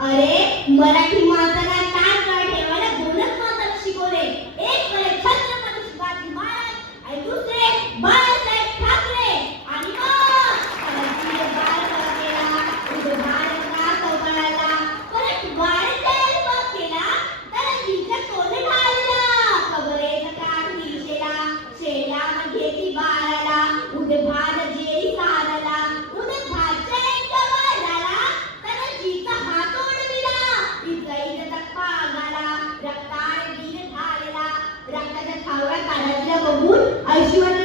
अरे मराठी माणसाला काय Ayúdanos